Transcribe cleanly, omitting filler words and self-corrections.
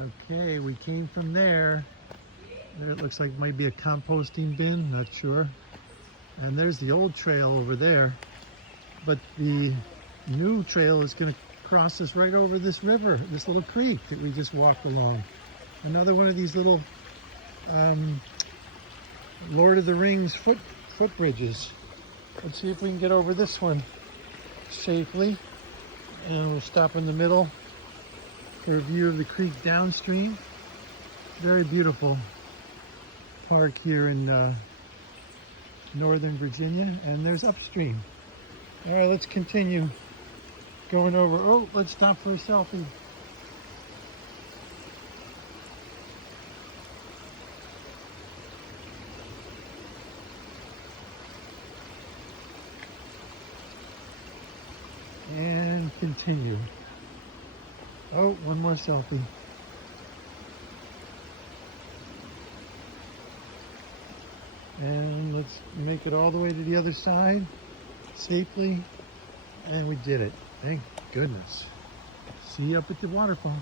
Okay, we came from there. There it looks like it might be a composting bin, not sure. And there's the old trail over there. But the new trail is going to cross us right over this river, this little creek that we just walked along. Another one of these little Lord of the Rings footbridges. Let's see if we can get over this one safely. And we'll stop in the middle for a view of the creek downstream. Very beautiful park here in Northern Virginia. And there's upstream. All right, let's continue going over. Oh, let's stop for a selfie. And continue. Oh, one more selfie. And let's make it all the way to the other side safely. And we did it. Thank goodness. See you up at the waterfall.